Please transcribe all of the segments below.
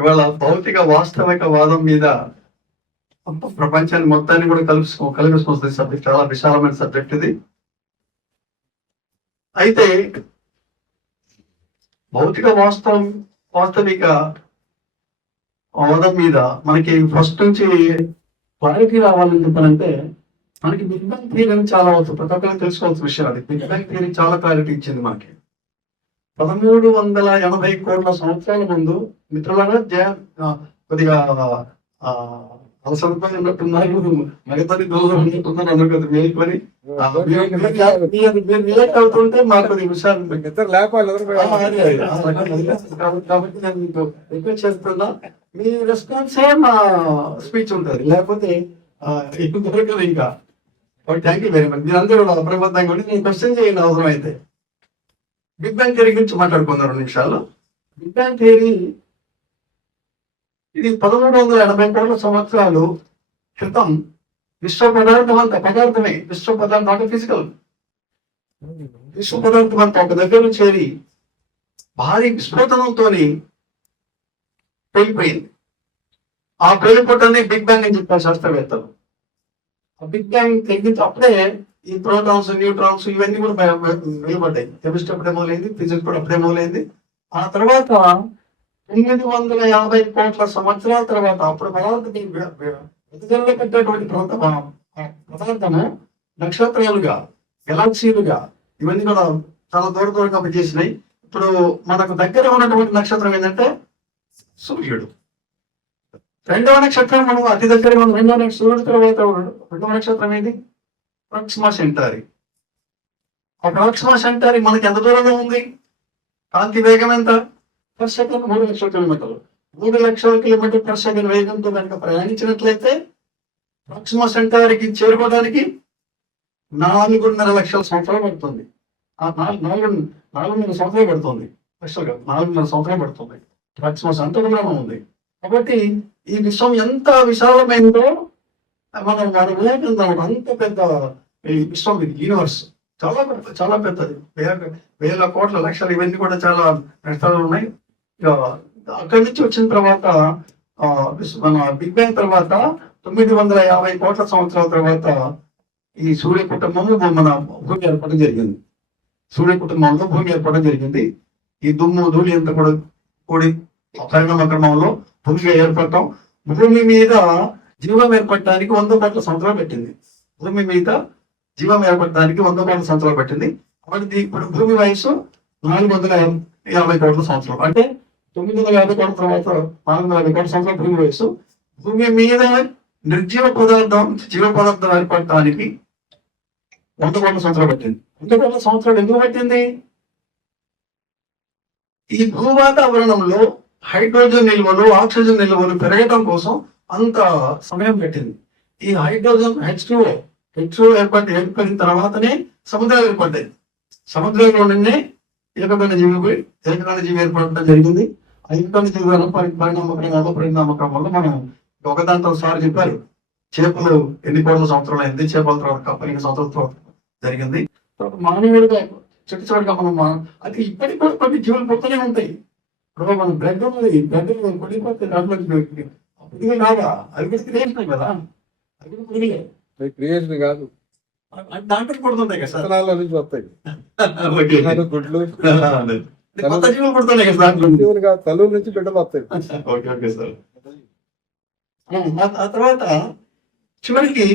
ఇవాళ భౌతిక వాస్తవిక వాదం మీద ప్రపంచాన్ని మొత్తాన్ని కూడా కలిపిస్తుంది సబ్జెక్ట్. చాలా విశాలమైన సబ్జెక్ట్ ఇది. అయితే భౌతిక వాస్తవిక వాదం మీద మనకి ఫస్ట్ నుంచి క్లారిటీ రావాలని చెప్పాలంటే మనకి బిగ్ బ్యాంగ్ థియరీ చాలా అవుతుంది. ప్రతి ఒక్కరికి తెలుసుకోవాల్సిన విషయం అది. బిగ్ బ్యాంగ్ థియరీ చాలా క్లారిటీ ఇచ్చింది మనకి. 1380 కోట్ల సంవత్సరాల ముందు మిత్రులారా కొద్దిగా అలసరిపోయి ఉన్నట్టున్నారు, మిగతాది దూరం ఉన్నట్టున్నారు. అందరూ కదా మేల్కొని రిలేట్ అవుతుంటే మాకు విషయాలు కాబట్టి నేను మీకు రిక్వెస్ట్ చేస్తున్నా, మీ రెస్పాన్సే మా స్పీచ్ ఉంటుంది, లేకపోతే ఎక్కువ దొరకదు ఇంకా. Thank you very much. మీరందరూ అప్రబద్ధంగా ఉండి నేను క్వశ్చన్ చేయండి అవసరం అయితే. బిగ్ బ్యాంగ్ థియరీ గురించి మాట్లాడుకుందాం 2 నిమిషాలు. బిగ్ బ్యాంగ్ థియరీ ఇది 1380 కోట్ల సంవత్సరాలు క్రితం విశ్వ పదార్థం అంత పదార్థమే, విశ్వ పదార్థం అంటే ఫిజికల్ విశ్వ పదార్థం అంతా ఒక దగ్గర చేరి భారీ విస్ఫోటనంతో వెళ్ళిపోయింది. ఆ పేలిపోవటాన్ని బిగ్ బ్యాంగ్ అని చెప్పారు శాస్త్రవేత్తలు. ఆ బిగ్ బ్యాంగ్ తెగించి అప్పుడే ఈ ప్రోటాన్స్, న్యూట్రాన్స్ ఇవన్నీ కూడా వెలువడ్డాయి. కెమిస్ట్రీ అప్పుడే మొదలైంది, ఫిజిక్స్ కూడా అప్పుడే మొదలైంది. ఆ తర్వాత 950 కోట్ల సంవత్సరాల తర్వాత అప్పుడు పదార్థాన్ని పెట్టేటువంటి పదార్థము నక్షత్రాలుగా, గెలాక్సీలుగా ఇవన్నీ కూడా చాలా దూరంగా చేసినాయి. ఇప్పుడు మనకు దగ్గర ఉన్నటువంటి నక్షత్రం ఏంటంటే సూర్యుడు. 2వ నక్షత్రం మనం అతి దగ్గరగా ఉన్న సూర్యుడు తర్వాత 2వ నక్షత్రం ఏది? ప్రాక్సిమా సెంటారి. ఆ ప్రాక్సిమా సెంటారి మనకి ఎంత దూరంలో ఉంది? కాంతి వేగం ఎంత? పర్ సెకండ్ 3 లక్షల కిలోమీటర్లు. 3 లక్షల కిలోమీటర్ పర్ సెకండ్ వేగంతో కనుక ప్రయాణించినట్లయితే ప్రాక్సిమా సెంటారికి చేరుకోవడానికి 4.5 లక్షల సంవత్సరాలు పడుతుంది. ఆ 4.5 సంవత్సరాలు పడుతుంది. 4.5 సంవత్సరాలు పడుతుంది. ప్రాక్సిమా సెంటర్ దూరం ఉంది. కాబట్టి ఈ విశ్వం ఎంత విశాలమైందో మనం వారి వివేకందాం. అంత పెద్ద ఈ విశ్వం, యూనివర్స్ చాలా పెద్దది. వేల కోట్ల లక్షలు ఇవన్నీ కూడా చాలా నష్టాలు ఉన్నాయి. అక్కడి నుంచి వచ్చిన తర్వాత మన బిగ్ బ్యాంగ్ తర్వాత 950 కోట్ల సంవత్సరాల తర్వాత ఈ సూర్య కుటుంబము మన భూమి ఏర్పడడం జరిగింది. సూర్య కుటుంబంలో భూమి ఏర్పడడం జరిగింది. ఈ దుమ్ము ధూళి అంతా కూడా కూడి పరిణామ క్రమంలో భూమిగా ఏర్పడటం, భూమి మీద జీవం ఏర్పడటానికి 100 కోట్ల సంవత్సరాలు పెట్టింది. భూమి మీద జీవం ఏర్పడటానికి 100 కోట్ల సంవత్సరాలు పెట్టింది. కాబట్టి ఇప్పుడు భూమి వయసు 450 కోట్ల సంవత్సరాలు. అంటే 950 కోట్ల తర్వాత 450 కోట్ల సంవత్సరాల భూమి వయసు. భూమి మీద నిర్జీవ పదార్థం, జీవ పదార్థం ఏర్పడటానికి 100 కోట్ల సంవత్సరాలు పట్టింది. 100 కోట్ల సంవత్సరాలు ఎందుకు పట్టింది? ఈ భూ వాతావరణంలో హైడ్రోజన్ నిల్వలు, ఆక్సిజన్ నిల్వలు పెరగడం కోసం అంత సమయం పెట్టింది. ఈ హైడ్రోజన్ H2O ఏర్పడిన తర్వాతనే సముద్రాలు ఏర్పడ్డాయి. సముద్రంలో నుండి ఏకమైన జీవి ఏర్పడటం జరిగింది. ఆ ఏకమైన జీవుల పరిణామ క్రమంలో మనం ఒకదాంతో సార్ చెప్పారు, చేపలు ఎన్ని కోట్ల సంవత్సరాలు అయింది, చేపల తర్వాత 15 సంవత్సరాల తర్వాత జరిగింది. మానవుడిగా చిట్టుచోటుగా మనం అది ఇప్పటికి కూడా కొన్ని జీవులు పుడుతూనే ఉంటాయి. ఇప్పుడు మన బ్లడ్ ఉన్నది, బ్లడ్ కొడిపోతే దాంట్లోకి రాదా? అది కూడా క్రియేషన్ కదా, అది కూడా పుడిగే క్రియేషన్ కాదు, దాంట్లో పుడుతున్నాయి కదా సార్, నుంచి వస్తాయి గుడ్లు, కొత్త జీవులు పుడుతున్నాయి కదా దాంట్లో, జీవులు కాదు తల్లుల నుంచి బిడ్డలు వస్తాయి. Okay sir. ఆ తర్వాత చివరికి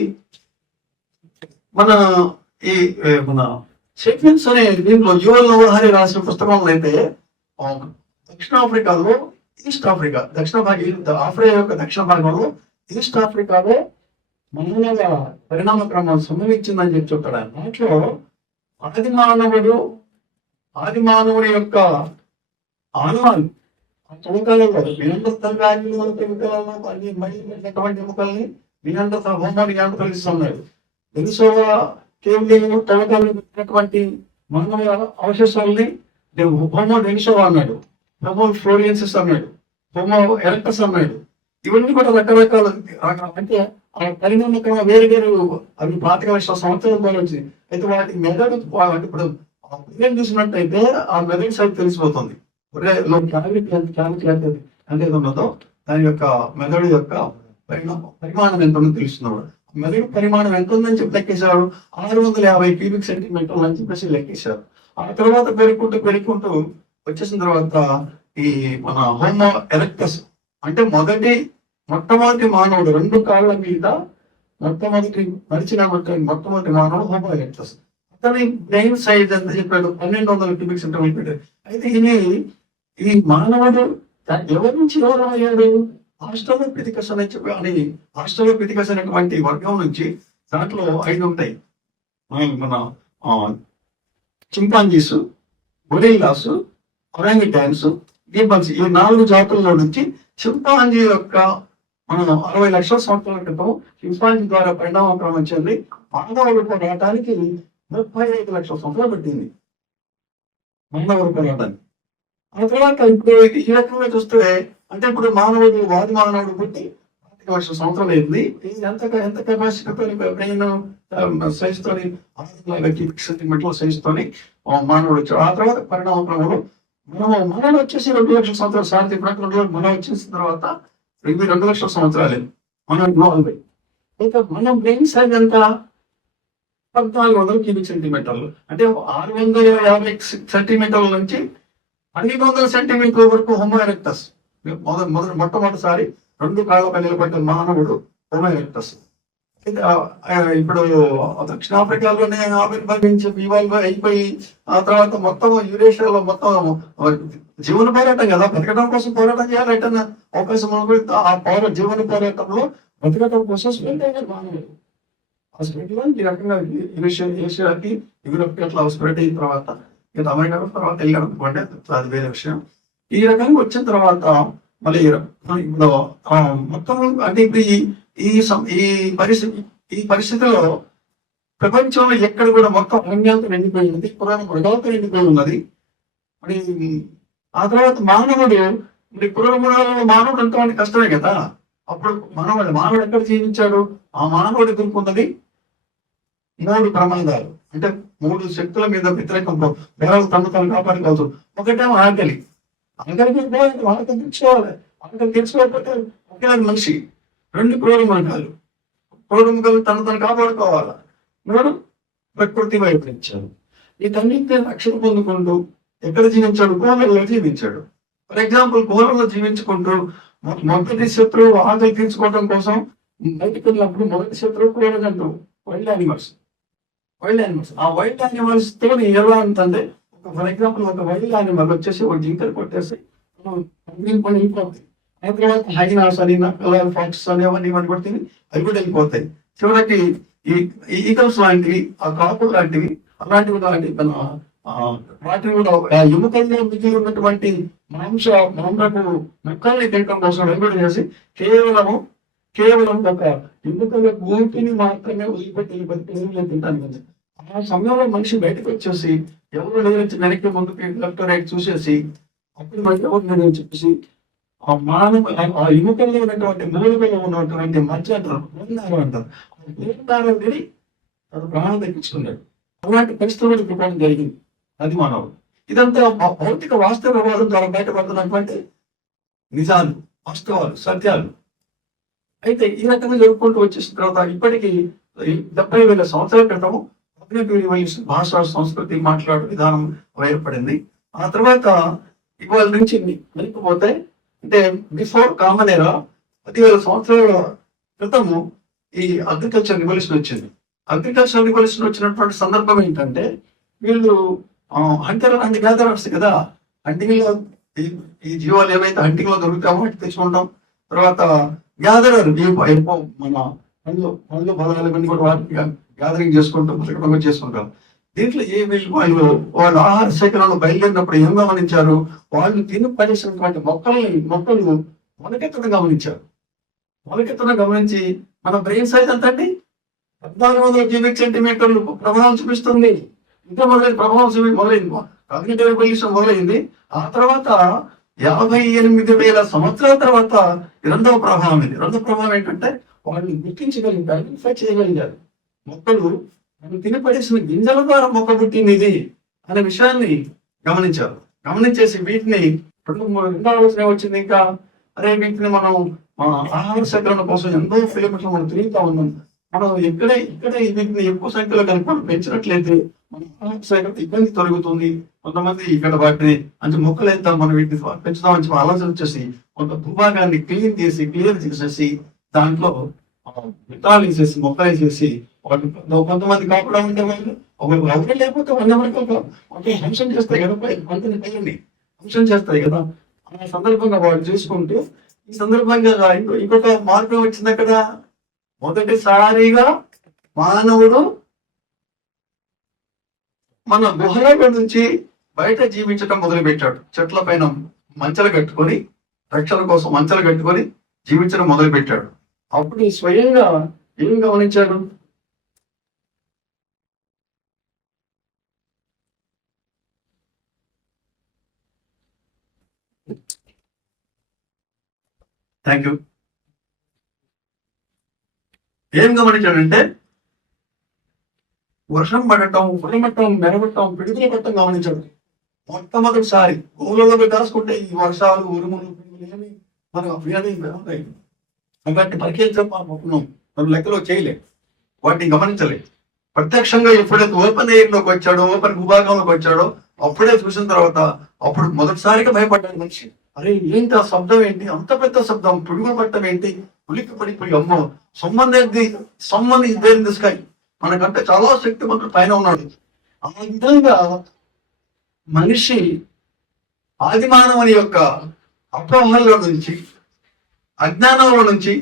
మన సేపియన్స్ అనే దీంట్లో యువల్ నవలహరి రాసిన పుస్తకంలో అయితే దక్షిణాఫ్రికాలో, ఈస్ట్ ఆఫ్రికా ఆఫ్రికా యొక్క దక్షిణ భాగంలో ఈస్ట్ ఆఫ్రికాలో మానవ పరిణామ క్రమం సంభవించిందని చెప్పి చెప్తాడు. దాంట్లో ఆది మానవుడి యొక్క ఆనవాళ్ళు తవ్వకాలలో ఎముకల్ని నియంత్రిస్తున్నాడు. ఎనిసోవా కేవలం తవ్వకాలు పెట్టినటువంటి మానవ అవశేషాలని హోమో డెనిసోవా అన్నాడు, హోమో ఫ్లోరియాన్సిస్ అన్నాడు, హోమో ఎరెక్టస్ అన్నాడు. ఇవన్నీ కూడా రకరకాల అంటే ఆ పరిణామ క్రమం వేరు అవి 25 లక్షల సంవత్సరాల ద్వారా వచ్చింది. అయితే వాటి మెదడు ఇప్పుడు చూసినట్టయితే ఆ మెదడు సైడ్ తెలిసిపోతుంది. అనేది ఉన్నదో దాని యొక్క మెదడు యొక్క పరిమాణం ఎంత ఉందో తెలుస్తున్నాడు. మెదడు పరిమాణం ఎంత ఉందని చెప్పి లెక్కేశారు. 650 క్యూబిక్ సెంటీమీటర్లు అని చెప్పేసి లెక్కేశారు. ఆ తర్వాత పెరుగుకుంటూ వచ్చేసిన తర్వాత ఈ మన హోమో ఎరెక్టస్ అంటే మొట్టమొదటి మానవుడు 2 కాళ్ళ మీద మొట్టమొదటి మానవుడు హోమో ఎరెక్టస్. అతని బ్రెయిన్ సైజ్ ఎంత చెప్పాడు? 1200 క్యూబిక్ సెంటీమీటర్. అయితే ఈ మానవుడు ఎవరి నుంచి ఎవరు అయ్యాడు? ఆస్ట్రలోపిథెకస్ అని చెప్పి ఆస్ట్రలోపిథెకస్ అనేటువంటి వర్గం నుంచి దాంట్లో 5 ఉంటాయి. మన చింపాంజీస్, గొరిల్లాస్, ఒరాంగిటాన్స్, గిబ్బన్స్, ఈ 4 జాతుల్లో నుంచి చింపాంజీ యొక్క మనం 60 లక్షల సంవత్సరాల క్రితం చింపాంజీ ద్వారా పరిణామ క్రమం చెంది మానవ రూపం రావడానికి 35 లక్షల సంవత్సరాలు పట్టింది మానవ రూపం రావడానికి. ఆ తర్వాత ఇప్పుడు ఈ రకంగా చూస్తే అంటే ఇప్పుడు వాది మానవుడు పుట్టి 25 లక్షల సంవత్సరాలు అయింది. ఎంత కెపాసిటీ బ్రెయిన్ సైజ్ తోని 650 సెంటీమీటర్ల సైజ్ తోని మానవుడు వచ్చాడు. ఆ తర్వాత పరిణామ క్రమంలో మనలో వచ్చేసి 2 లక్షల సంవత్సరాలు సార్ ఇప్పుడు మనం వచ్చేసిన తర్వాత 2 లక్షల సంవత్సరాలు మనం ఇన్వాల్వ్ అయ్యి. ఇంకా మన బ్రెయిన్ సైజ్ ఎంత? 1400 క్యూబిక్ సెంటీమీటర్లు. అంటే 650 సెంటీమీటర్ల నుంచి 1200 సెంటీమీటర్ల వరకు హోమో ఎరెక్టస్ మొట్టమొదటిసారి 2 కాళ్ళపై నిలబడ్డ మానవుడు హోమో ఎరెక్టస్. ఇప్పుడు దక్షిణాఫ్రికాలోనే ఆవిర్భవించి ఇవాల్వ్ అయిపోయి ఆ తర్వాత మొత్తం యూరేషియాలో మొత్తం జీవన పోరాటం కదా, బతకడం కోసం పోరాటం చేయాలంటే అవకాశం ఆ జీవన పోరాటంలో బతకడం కోసం స్పెండ్ అయ్యారు మానవుడు. ఆ స్పెండ్ ఈ రకంగా ఏషియాకి యూరోప్కి అట్లా స్ప్రెడ్ అయిన తర్వాత ఇక అమెరికా తర్వాత వెళ్ళడం అనుకోండి, అది వేరే విషయం. ఈ రకంగా వచ్చిన తర్వాత మళ్ళీ ఇప్పుడు మొత్తం అంటే ఇప్పుడు ఈ పరిస్థితిలో ప్రపంచంలో ఎక్కడ కూడా మొత్తం అరణ్యాలతో నిండిపోయి ఉంది, పురాణ మృగాలతో నిండిపోయి ఉన్నది. మరి ఆ తర్వాత మానవుడు అంతమంది కష్టమే కదా. అప్పుడు మానవుడు ఎక్కడ జీవించాడు? ఆ మానవుడు ఎదుర్కొన్నది 3 ప్రమాదాలు. అంటే 3 శక్తుల మీద వ్యతిరేకం వేరే తను కాపాడుకోవచ్చు. ఒకటేమో ఆకలి తీర్చుకోవాలి. ఆకలి తీర్చుకోకపోతే ఒకే మనిషి. 2 క్రూర మృగాలు తను కాపాడుకోవాలి. 3 ప్రకృతి వైపరించాడు. వీటన్నింటినీ రక్షణ పొందుకుంటూ ఎక్కడ జీవించాడు? కోళ్ళలో జీవించాడు. ఫర్ ఎగ్జాంపుల్ కోళ్ళలో జీవించుకుంటూ మొదటి శత్రువు ఆకలి తీర్చుకోవడం కోసం బయటకు వెళ్ళినప్పుడు మొదటి శత్రువు క్రూర జంతువు, వైల్డ్ యానిమల్స్. ఆ వైల్డ్ యానిమల్స్ తో ఎలా ఉంటుందంటే ఫర్ ఎగ్జాంపుల్ ఒక వైల్డ్ యానిమల్ వచ్చేసి ఒక జింకలు కొట్టేసి పని వెళ్ళిపోతాయి. ఆ తర్వాత హైనాస్ అని ఫాక్స్ అని అవన్నీ కొట్టి అవి కూడా వెళ్ళిపోతాయి. చివరికి ఈ ఈగల్స్ లాంటివి, ఆ కాపులు లాంటివి, అలాంటివి వాటిని కూడా ఎముకల్లో మిగిలి ఉన్నటువంటి మాంసపు మొక్కల్ని తినడం కోసం వెంబడి చేసి కేవలం ఒక ఎముకల గూటిని మాత్రమే వదిలిపెట్టి తింటాను. ఆ సమయంలో మనిషి బయటకు వచ్చేసి ఎవరు లేదని వెనక్కి ముందుకు లెఫ్ట్ రైట్ చూసేసి అప్పుడు మనకి ఎవరు లేదని చెప్పేసి ఆ ఎముకల్లో ఉన్నటువంటి మూలికలో ఉన్నటువంటి మధ్య అంటారు తిని తను ప్రాణం దక్కించుకున్నాడు. అలాంటి పరిస్థితులు ప్రకారం జరిగింది అది మానవుడు. ఇదంతా భౌతిక వాస్తవవాదం ద్వారా బయటపడుతున్నటువంటి నిజాలు, వాస్తవాలు, సత్యాలు. అయితే ఈ రకంగా జరుపుకుంటూ వచ్చేసిన తర్వాత ఇప్పటికీ 70,000 సంవత్సరాల క్రితం భాష, సంస్కృతి, మాట్లాడే విధానం ఏర్పడింది. ఆ తర్వాత ఇవాళ నుంచి వెనకపోతే అంటే బిఫోర్ కామన్ ఎరా 10,000 సంవత్సరాల క్రితము ఈ అగ్రికల్చర్ రివల్యూషన్ వచ్చింది. అగ్రికల్చర్ రివల్యూషన్ వచ్చినటువంటి సందర్భం ఏంటంటే వీళ్ళు హంటర్ అండ్ గ్యాదరర్స్ కదా. హంటింగ్ లో ఈ జీవాలు ఏవైతే హంటింగ్ లో దొరుకుతామో వాటి తెచ్చుకుంటాం. తర్వాత గ్యాదరర్ మన పనులు బలాలు ఇవన్నీ కూడా వాటిని గ్యాదరింగ్ చేసుకుంటాం చేసుకుంటాం. దీంట్లో వాళ్ళు ఆహార సేకరణలో బయలుదేరినప్పుడు ఏం గమనించారు? వాళ్ళు తిని పడేసినటువంటి మొక్కలు మొలకెత్తడం గమనించి మన బ్రెయిన్ సైజ్ ఎంత అండి? 1400 క్యూబిక్ సెంటీమీటర్లు ప్రభావం చూపిస్తుంది. ఇంకా ప్రభావం మొదలైంది, కాగ్నిటివ్ రివల్యూషన్ మొదలైంది. ఆ తర్వాత 58,000 సంవత్సరాల తర్వాత రెండవ ప్రభావం ఇది. రెండవ ప్రభావం ఏంటంటే వాళ్ళు గుర్తించగలిగారు, ఐడెంటిఫై చేయగలిగారు. మొక్కలు మనం తినపడేసిన గింజల ద్వారా మొక్క పుట్టింది ఇది అనే విషయాన్ని గమనించారు. గమనించేసి వీటిని రెండవ ఆలోచన వచ్చింది. ఇంకా అరే వీటిని మనం ఆహార సేకరణ కోసం ఎంతో కిలోమీటర్లు మనం తిరుగుతా ఉన్నాం. మనం ఇక్కడే వీటిని ఎక్కువ సంఖ్యలో కనుక మనం పెంచినట్లయితే మన ఆహార సేకరణ ఇబ్బంది తొలగుతుంది. కొంతమంది ఇక్కడ వాటిని అంటే మొక్కలు వేద్దాం, మనం వీటిని పెంచుదామని చెప్పి ఆలోచన వచ్చేసి కొంత భూభాగాన్ని క్లియర్ చేసేసి దాంట్లో విత్తనాలు వేసేసి మొక్కలు వేసేసి వాటి కొంతమంది కాకుండా ఉండే వాళ్ళు ఎవరు లేకపోతే వాళ్ళెవరికి ఒక అంశం చేస్తాయి కదా, కొంతని పైరుని అంశం చేస్తాయి కదా. ఆ సందర్భంగా వాళ్ళు చూసుకుంటూ ఈ సందర్భంగా ఇంకొక మార్గం వచ్చింది అక్కడ. మొదటిసారిగా మానవుడు మన గుహల నుంచి బయట జీవించడం మొదలు పెట్టాడు. చెట్ల పైన మంచలు కట్టుకొని, రక్షణ కోసం మంచలు కట్టుకొని జీవించడం మొదలు పెట్టాడు. అప్పుడు స్వయంగా ఏం గమనించాడు? Thank you. ఏం గమనించాడంటే వర్షం పడటం, ఉరిమట్టం, మెరగటం, పిడుగులు పట్టం గమనించాడు. మొట్టమొదటిసారి ఊళ్ళలో దాచుకుంటే ఈ వర్షాలు, ఉరుములు, పిడుగులు ఏమి మనకు ఉంటాయి. కాబట్టి పరిచయం మనం లెక్కలో చేయలేదు, వాటిని గమనించలేదు. ప్రత్యక్షంగా ఎప్పుడైతే ఓపెన్ ఎయిర్లోకి వచ్చాడో, ఓపెన్ భూభాగంలోకి వచ్చాడో అప్పుడే చూసిన తర్వాత అప్పుడు మొదటిసారిగా భయపడ్డాడు మనిషి. అరే ఏంటి ఆ శబ్దం, ఏంటి అంత పెద్ద శబ్దం, పిడుగులు పట్టడం ఏంటి, ఉలిక్కి పడిపోయి అమ్మో సంబంధి దేని స్కై, మనకంటే చాలా శక్తివంతుడు పైన ఉన్నాడు. ఆ విధంగా మనిషి ఆదిమానవుని యొక్క అపోహల్లో నుంచి, అజ్ఞానంలో నుంచి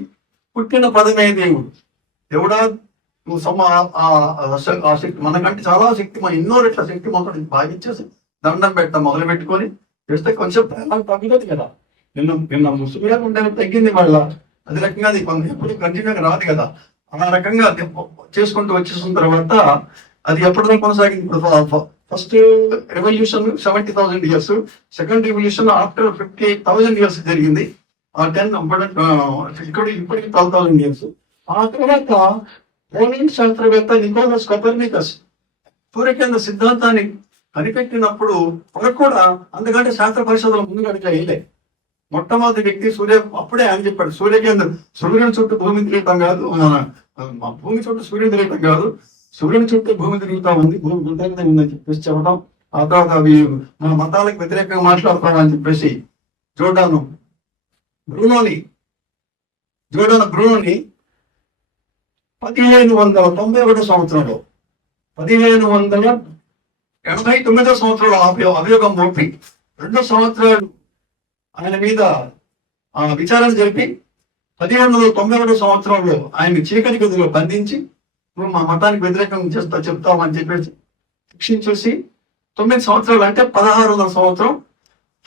పుట్టిన పదమే దేవుడు. దేవుడా నువ్వు ఆ శక్తి మనకంటే చాలా శక్తి, మన ఎన్నో రెట్ల శక్తి మనకు భావించేసి దండం పెట్టడం మొదలు పెట్టుకొని చేస్తే కొంచెం తగ్గదు కదా. నిన్న ముసుగుగా ఉండే తగ్గింది వాళ్ళ, అదే రకంగా అది ఎప్పుడు కంటిన్యూగా రాదు కదా. ఆ రకంగా చేసుకుంటూ వచ్చేసిన తర్వాత అది ఎప్పటిదో కొనసాగింది. ఇప్పుడు first revolution 70,000 years, second revolution after 58,000 years జరిగింది. ఆ 10 ఇప్పటికి 12,000 years. ఆ తర్వాత పోలింగ్ శాస్త్రవేత్త నికోలస్ కోపర్నికస్ సూర్యకేంద్ర సిద్ధాంతాన్ని కనిపెట్టినప్పుడు వరకు కూడా అందుకంటే శాస్త్ర పరిశోధనలు ముందుగా వేయలే. మొట్టమొదటి వ్యక్తి అప్పుడే ఆయన చెప్పాడు, సూర్యుని చుట్టూ భూమి తిరగటం కాదు, భూమి చుట్టూ సూర్యుని తిరగటం కాదు, సూర్యుని చుట్టూ భూమి తిరుగుతా ఉంది, భూమి గుంతగా ఉందని చెప్పేసి చెప్పడం. ఆ తర్వాత అవి మన మతాలకు వ్యతిరేకంగా మాట్లాడతామని చెప్పేసి జోర్డాను బ్రూనోని 1791 సంవత్సరంలో 1789 సంవత్సరంలో అభియోగం మోపి 2 సంవత్సరాలు ఆయన మీద విచారణ జరిపి 1791 సంవత్సరంలో ఆయన చీకటి గదిలో బంధించి నువ్వు మా మతానికి వ్యతిరేకంగా చెప్తామని చెప్పేసి శిక్షించేసి 9 సంవత్సరాలు అంటే 1600 సంవత్సరం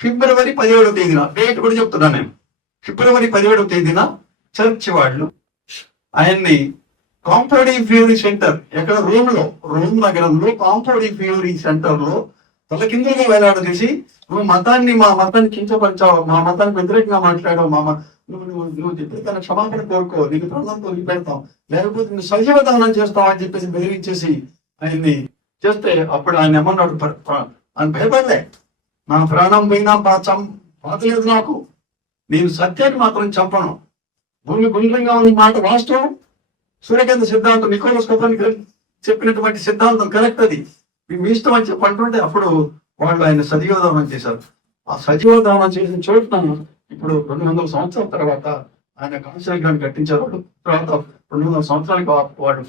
ఫిబ్రవరి 17వ తేదీన, డేట్ కూడా చెప్తున్నా నేను, ఫిబ్రవరి 17వ తేదీన చర్చ్ వాళ్ళు ఆయన్ని కాంపౌండ్ ఫ్యూరీ సెంటర్, ఎక్కడ రోమ్ నగరంలో కాంపౌండ్ ఫ్యూరీ సెంటర్ లో తలకిందులుగా వేలాడదీసి నువ్వు మా మతాన్ని కించపరిచావు, మా మతానికి వ్యతిరేకంగా మాట్లాడావు, నువ్వు చెప్పి తన క్షమాపణ కోరుకో, నీకు ప్రాణంతో పెడతాం, లేకపోతే నువ్వు సజీవ దహనం చేస్తావు అని చెప్పేసి బెదిరించేసి ఆయన్ని చేస్తే అప్పుడు ఆయన ఏమన్నాడు, ఆయన భయపడలే, నా ప్రాణం పోయినా పాతలేదు నాకు, నేను సత్యాన్ని మాత్రం చంపను, భూమి గుండ్రంగా ఉన్న మాట వాస్తవం, సూర్యకేంద్ర సిద్ధాంతం నికోలస్ కోపర్నికస్ చెప్పినటువంటి సిద్ధాంతం కరెక్ట్, అది మీ ఇష్టం అని చెప్పి అంటుంటే అప్పుడు వాళ్ళు ఆయన సజీవదానం చేశారు. ఆ సజీవదానం చేసిన చోటున ఇప్పుడు 200 సంవత్సరాల తర్వాత ఆయన కాన్స్టెంట్ గాని కట్టించారు. తర్వాత 200 సంవత్సరాలకు వాళ్ళు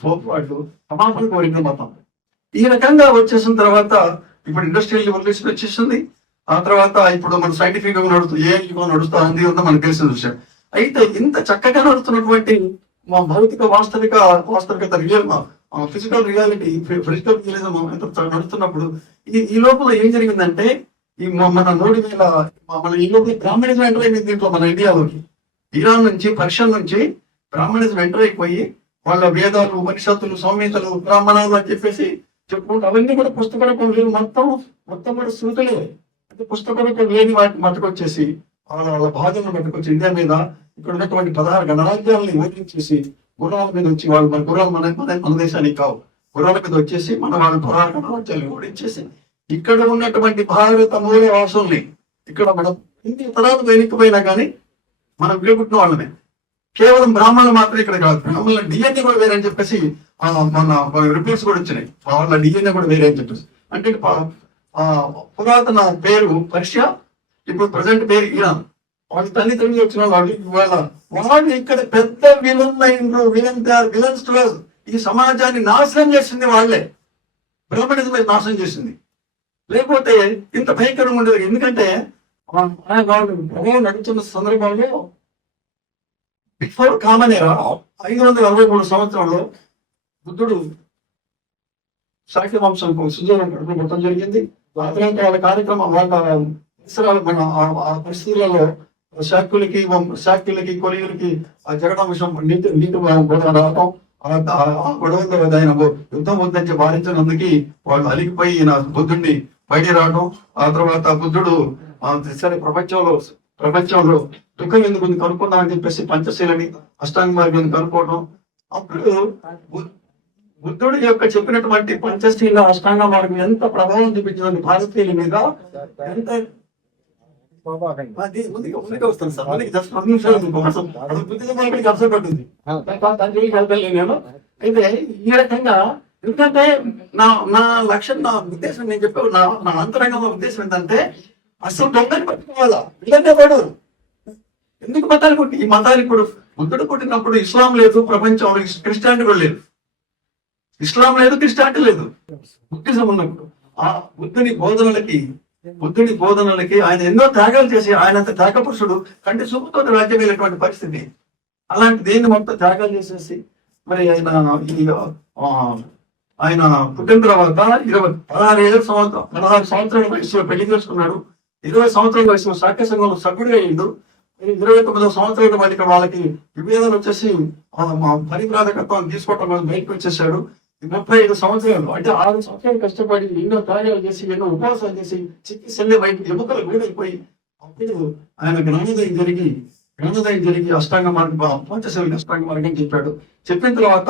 సమాపణ కోరికలు మొత్తం ఈ రకంగా వచ్చేసిన తర్వాత ఇప్పుడు ఇండస్ట్రియల్ రెవల్యూషన్ వచ్చేసింది. ఆ తర్వాత ఇప్పుడు మన సైంటిఫిక్ గా నడుస్తా ఉంది మనకు తెలిసిన విషయం. అయితే ఇంత చక్కగా నడుస్తున్నటువంటి మా భౌతిక వాస్తవికత ఫిజికల్ రియలిజం ఎంత నడుస్తున్నప్పుడు ఈ లోపల ఏం జరిగిందంటే ఈ మన 3000 ఈ లోపల బ్రాహ్మణిజం ఎంటర్ అయిపోయింది దీంట్లో మన ఇండియాలోకి. ఇరాన్ నుంచి, పర్షియన్ నుంచి బ్రాహ్మణిజం ఎంటర్ అయిపోయి వాళ్ళ వేదాలు, ఉపనిషత్తులు, సంహితలు, బ్రాహ్మణాలు అని చెప్పేసి చెప్పుకుంటూ అవన్నీ కూడా పుస్తక రూపం లేని మొత్తం కూడా శృతులే. అంటే పుస్తక రూపం లేని వాటిని మట్టుకొచ్చేసి వాళ్ళ బాధలను మట్టుకొచ్చి ఇండియా మీద ఇక్కడ ఉన్నటువంటి 16 గణరాజ్యాలని ఓడించేసి గుర్రాల మీద వచ్చి వాళ్ళు మన గుర్రాలు మన దేశానికి కావు, గుర్రాల మీద వచ్చేసి మన వాళ్ళు 16 గణరాజ్యాలను ఓడించేసి ఇక్కడ ఉన్నటువంటి భారత మూల వాసుల్ని ఇక్కడ మనం ఇన్ని తరాలు వెనక్కిపోయినా కానీ మనం విడిపుట్టిన వాళ్ళమే. కేవలం బ్రాహ్మణులు మాత్రం ఇక్కడ కాదు, బ్రాహ్మణుల డిఎన్ఏ కూడా వేరే అని చెప్పేసి మన రిపోర్ట్స్ కూడా వచ్చినాయి. వాళ్ళ డిఎన్ఏ కూడా వేరే అని చెప్పేసి. అంటే పురాతన పేరు పర్షియా, ఇప్పుడు ప్రజెంట్ పేరు ఇరాన్. వాళ్ళ తల్లిదండ్రులు వచ్చిన వాళ్ళు ఇవాళ వాళ్ళు ఇక్కడ పెద్ద విలన్ అయిండ్రు. విలన్స్ ఈ సమాజాన్ని నాశనం చేసింది వాళ్ళే. బ్రాహ్మణిజం నాశనం చేసింది. లేకపోతే ఇంత భయంకరంగా ఉండేది. ఎందుకంటే వాళ్ళు నడుస్తున్న సందర్భంలో బిఫోర్ కామన్ ఎరా 543 సంవత్సరంలో బుద్ధుడు శాక్య వంశంకు సుజనం మొత్తం జరిగింది. ఆ తర్వాత వాళ్ళ కార్యక్రమం వాళ్ళ మన ఆ పరిస్థితులలో శాక్యులకి కొలియులకి ఆ జగడాంశం నీటి గొడవ రావటం, ఆ గొడవలో ఆయన యుద్ధం వద్దని భావించినందుకు వాళ్ళు అలిగిపోయి ఈయన బుద్ధుడిని బయట రావడం. ఆ తర్వాత బుద్ధుడు సరే ప్రపంచంలో దుఃఖం ఎందుకు కనుక్కుందాం అని చెప్పేసి పంచశీలని అష్టాంగ మార్గాన్ని కనుక్కోవడం. అప్పుడు బుద్ధుడు యొక్క చెప్పినటువంటి పంచశీల అష్టాంగ మార్గం ఎంత ప్రభావం చూపించింది భారతీయుల మీద. ఎంత ముందుగా వస్తాను సార్, మనకి జస్ట్ 2 నిమిషాలు బుద్ధిజమానికి అర్థం పడుతుంది. నేను అయితే ఈ రకంగా, ఎందుకంటే నా లక్ష్యం, నా ఉద్దేశం, నేను చెప్పే నా అంతరంగంలో ఉద్దేశం ఏంటంటే అసలు దొంగని పట్టుకోవాలా, ఇదంటే వాడు ఎందుకు మతాలు పుట్టి ఈ మతాలు ఇప్పుడు బుద్ధుడు పుట్టినప్పుడు ఇస్లాం లేదు ప్రపంచంలో, క్రిస్టియానిటీ కూడా లేదు. ఇస్లాం లేదు, క్రిస్టియానిటీ లేదు. బుద్ధిజం ఉన్నప్పుడు ఆ బుద్ధుని బోధనలకి ఆయన ఎన్నో త్యాగాలు చేసి, ఆయనంత త్యాగ పురుషుడు కంటి చూపుతో రాజ్యం వెళ్ళేటువంటి పరిస్థితి. అలాంటి దేన్ని మొత్తం త్యాగాలు చేసేసి మరి ఆయన పుట్టిన తర్వాత 16 సంవత్సరాల వయసులో పెళ్లి చేసుకున్నాడు. 20 సంవత్సరాల వయసులో శాక్య సంఘంలో సభ్యుడిగా అయ్యిండు. 29వ సంవత్సరాల మళ్ళీ వాళ్ళకి విభేదాలు వచ్చేసి పరిప్రాధకత్వం తీసుకోవటం కోసం బయటకు వచ్చేసాడు. 35 సంవత్సరాలు అంటే 6 సంవత్సరాలు కష్టపడి ఎన్నో కార్యాలు చేసి, ఎన్నో ఉపవాసాలు చేసి, చికిత్సలే బయట ఎముకలు గూడైపోయి అప్పుడు ఆయన జ్ఞానోదయం జరిగి అష్టాంగ మార్గం, పంచశీల అష్టాంగ మార్గం చెప్పాడు. చెప్పిన తర్వాత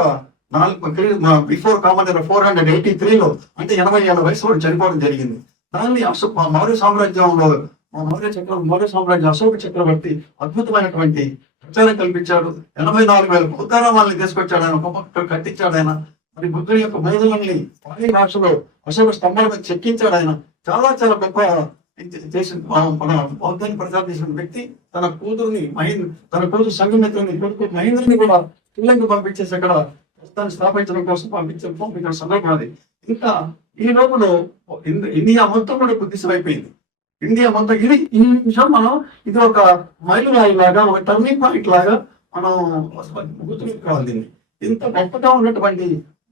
బిఫోర్ కామన్ 483లో అంటే 80 ఏళ్ల వయసులో చనిపోవడం జరిగింది. దాన్ని మౌర్య సామ్రాజ్యంలో మౌర్య సామ్రాజ్యం అశోక చక్రవర్తి అద్భుతమైనటువంటి ప్రచారం కల్పించాడు. 84,000 బౌద్ధారామాలని తీసుకొచ్చాడు ఆయన, ఒక్కొక్క కట్టించాడు ఆయన. మరి బుద్ధుని యొక్క బోధనల్ని పాలీ భాషలో అశోక స్తంభాల మీద చెక్కించాడు ఆయన. చాలా చాలా గొప్ప చేసిన మన బౌద్ధాన్ని ప్రచారం చేసిన వ్యక్తి. తన కూతురు సంఘమిత్రుని కొడుకు మహేంద్రుని కూడా శ్రీలంక పంపించేసి అక్కడ ప్రస్తుతాన్ని స్థాపించడం కోసం పంపించిన సందర్భం అది. ఇంకా ఈ లోపల ఇండియా మొత్తం కూడా బుద్ధిసం అయిపోయింది. ఇండియా మొత్తం ఈ విషయం మనం ఇది ఒక మైలురాయి లాగా, ఒక టర్నింగ్ పాయింట్ లాగా మనం గుర్తుపెట్టుకోవాలి దీన్ని. ఇంత గొప్పగా ఉన్నటువంటి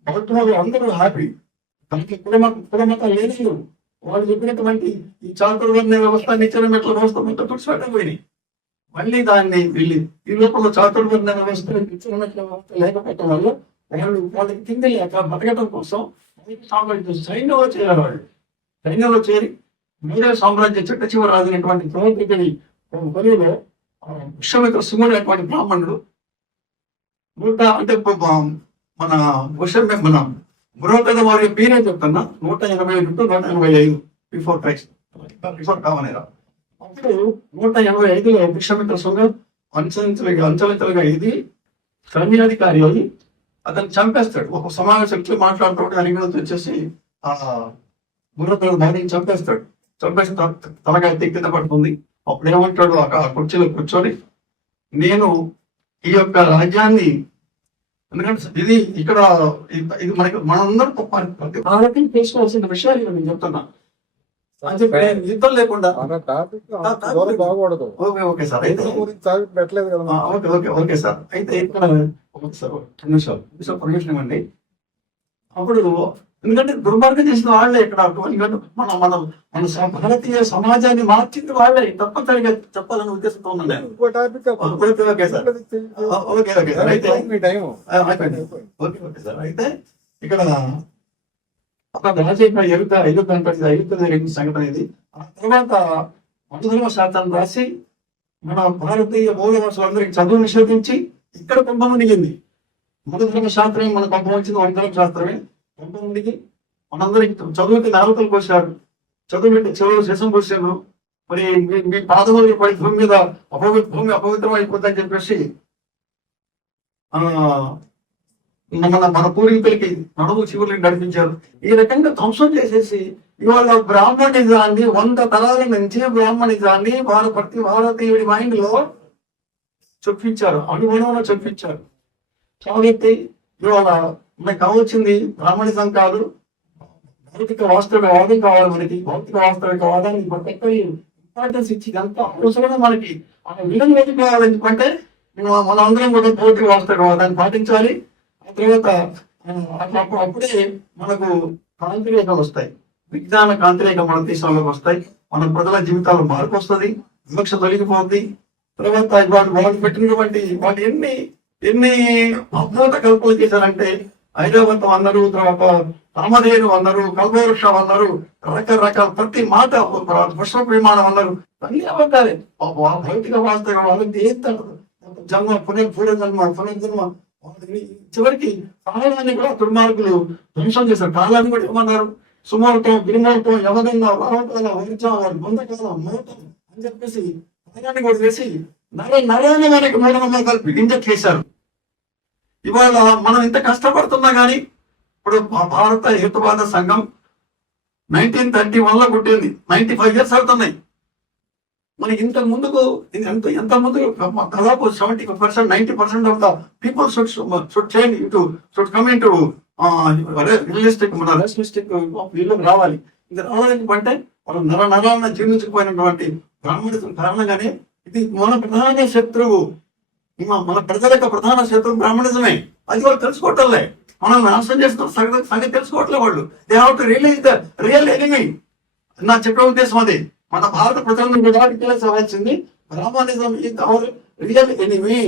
బౌద్ధులు అందరూ హ్యాపీ. దానికి కులమతాలు లేదు. వాళ్ళు చెప్పినటువంటి ఈ చాతుర్వర్ణ వ్యవస్థ, నిచ్చెన మెట్ల వ్యవస్థ మొత్తం తుడిచిపెట్టకపోయినాయి. మళ్ళీ దాన్ని వెళ్ళి ఈ లోపల చాతుర్వర్ణ వ్యవస్థ, నిచ్చెన మెట్ల వ్యవస్థ లేకపోవటం వల్ల వాళ్ళకి కింద లేక బతకడం కోసం సైన్యంలో చేరారు. వాళ్ళు సైన్యంలో చేరి మౌర్య సామ్రాజ్య చిట్ట చివరి రాజైనటువంటి ద్రౌపదిని కొలువులో విశ్వామిత్ర సింహుడు అనేటువంటి బ్రాహ్మణుడు అంటే మన బృహత్తర వారి పేరే చెప్తున్నా 180 to 185 బిఫోర్ కామనేరా. అప్పుడు 185లో విశ్వామిత్ర సింహుడు అంచలంచలుగా ఇది సైన్యాధికారి అయి అతను చంపేస్తాడు. ఒక సమావేశంలో మాట్లాడుతూ అని వచ్చేసి ఆ బృహత్తర భార్యని చంపేస్తాడు. చంపేసి తలగా కింద పడుతుంది. అప్పుడు ఏమంటాడు, ఆ కుర్చీలో కూర్చొని, నేను ఈ యొక్క రాజ్యాన్ని, ఎందుకంటే ఇది ఇక్కడ ఇది మనందరూ భారతీయ తీసుకోవాల్సిన విషయాలు నేను చెప్తున్నా. యుద్ధం లేకుండా ఓకే సార్ అయితే పెట్టలేదు కదా. ఓకే సార్ అయితే ఇక్కడ నిమిషాలు పర్మిషన్ ఇవ్వండి. అప్పుడు ఎందుకంటే దుర్మార్గం చేసిన వాళ్ళే ఇక్కడ మన భారతీయ సమాజాన్ని మార్చింది వాళ్ళే. తప్పనిసరిగా చెప్పాలని ఉద్దేశంతో ఉన్నాను. అయితే ఇక్కడ ఒక రాజకీయ అయుద్ధ జరిగిన సంఘటన ఇది. ఆ తర్వాత మనుధర్మ శాస్త్రం రాసి మన భారతీయ మూల భాషలందరికీ చదువు నిషేధించి ఇక్కడ కుంభం మునిగింది. మనుధర్మ శాస్త్రం మన కుంభం వచ్చింది, మనుధర్మ శాస్త్రమే కుంభం మునిగి మనందరికి చదువుకి నాలుకలు పోసారు. చదువు శేషం పోసాను. మరి మీ పాదములు పడి భూమి మీద భూమి అపవిత్రం అయిపోతుందని చెప్పేసి మన పూర్వీకులకి నడుము చివరికి నడిపించారు. ఈ రకంగా ధ్వంసం చేసేసి ఇవాళ బ్రాహ్మణిజాన్ని 100 తరాల నుంచి బ్రాహ్మణిజాన్ని ప్రతి భారతీయుడి మైండ్ లో చొప్పించారు, అనుగుణంలో చొప్పించారు. కాబట్టి ఇవాళ మనకు కావాల్సింది బ్రాహ్మణిజం కాదు, భౌతిక వాస్తవికవాదం కావాలి. మనకి భౌతిక వాస్తవికవాదాన్ని ప్రతి ఒక్కరి ఇంపార్టెన్స్ ఇచ్చి అంత అవసరం మనకి ఆ విలువ కావాలి. ఎందుకంటే మన అందరం కూడా భౌతిక వాస్తవికవాదాన్ని పాటించాలి. ఆ తర్వాత అప్పుడే మనకు కాంతిరేఖలు వస్తాయి, విజ్ఞాన కాంతిరేఖ మన దేశంలోకి వస్తాయి, మన ప్రజల జీవితాల్లో మార్పు వస్తుంది, వివక్ష తొలగిపోతుంది. తర్వాత వాళ్ళు పెట్టినటువంటి వాళ్ళు ఎన్ని అద్భుత కల్పనలు చేశారంటే ఐరావతం అన్నారు, తర్వాత రామధేను అన్నారు, కల్పవృక్షం అన్నారు, రకరకాల ప్రతి మాట పుష్ప ప్రమాణం అన్నారు. అన్ని అబద్ధాలే. భౌతిక వాస్తవిక వాళ్ళకి ఏం జన్మ పునర్జన్మ చివరికి కాలాన్ని కూడా దుర్మార్గులు ధ్వంసం చేశారు. కాలాన్ని కూడా ఏమన్నారు, సుమార్తం గిరిమార్తం యవనంగా వాహకాల వైద్యం బొందకాలం మోతం అని చెప్పేసి కాలాన్ని కూడా చేసి నరాన్ని మనకి మూఢనమ్మకాలు ఇంజెక్ట్ చేశారు. ఇవాళ మనం ఇంత కష్టపడుతున్నా కానీ ఇప్పుడు భారత హేతువాద సంఘం 1931 పుట్టింది, 95 years అవుతున్నాయి. మనకి ఇంత ముందుకు ఎంత ముందుకు దాదాపు 70%, 90% of the people should change should come in to realistic వీళ్ళకి రావాలి. ఇది రావాలంటే వాళ్ళు నరాలను జీర్ణించుకుపోయినటువంటి బ్రాహ్మణిజం కారణంగానే ఇది మన ప్రధాన శత్రువు, మన ప్రజల యొక్క ప్రధాన శత్రువు బ్రాహ్మణిజమే. అది వాళ్ళు తెలుసుకోవట్లే, మనల్ని నాశనం చేస్తున్న సంగతి తెలుసుకోవట్లే వాళ్ళు. They have to realize the real enemy. నా చెప్పే ఉద్దేశం అదే. మన భారత ప్రజలను తెలియవలసింది brahminism is our real enemy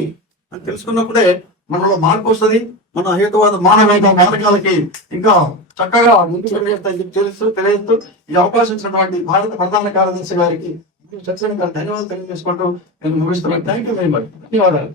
అని తెలుసుకున్నప్పుడే మనలో మార్పు వస్తుంది. మన హేతువాద మానవేత మార్గాలకి ఇంకా చక్కగా ముందుకు తెలియజేస్తూ ఈ అవకాశం ఇచ్చినటువంటి భారత ప్రధాన కార్యదర్శి గారికి ధన్యవాదాలు తెలియజేసుకుంటూ నేను ముగిస్తున్నాను. Thank you very much. ధన్యవాదాలు.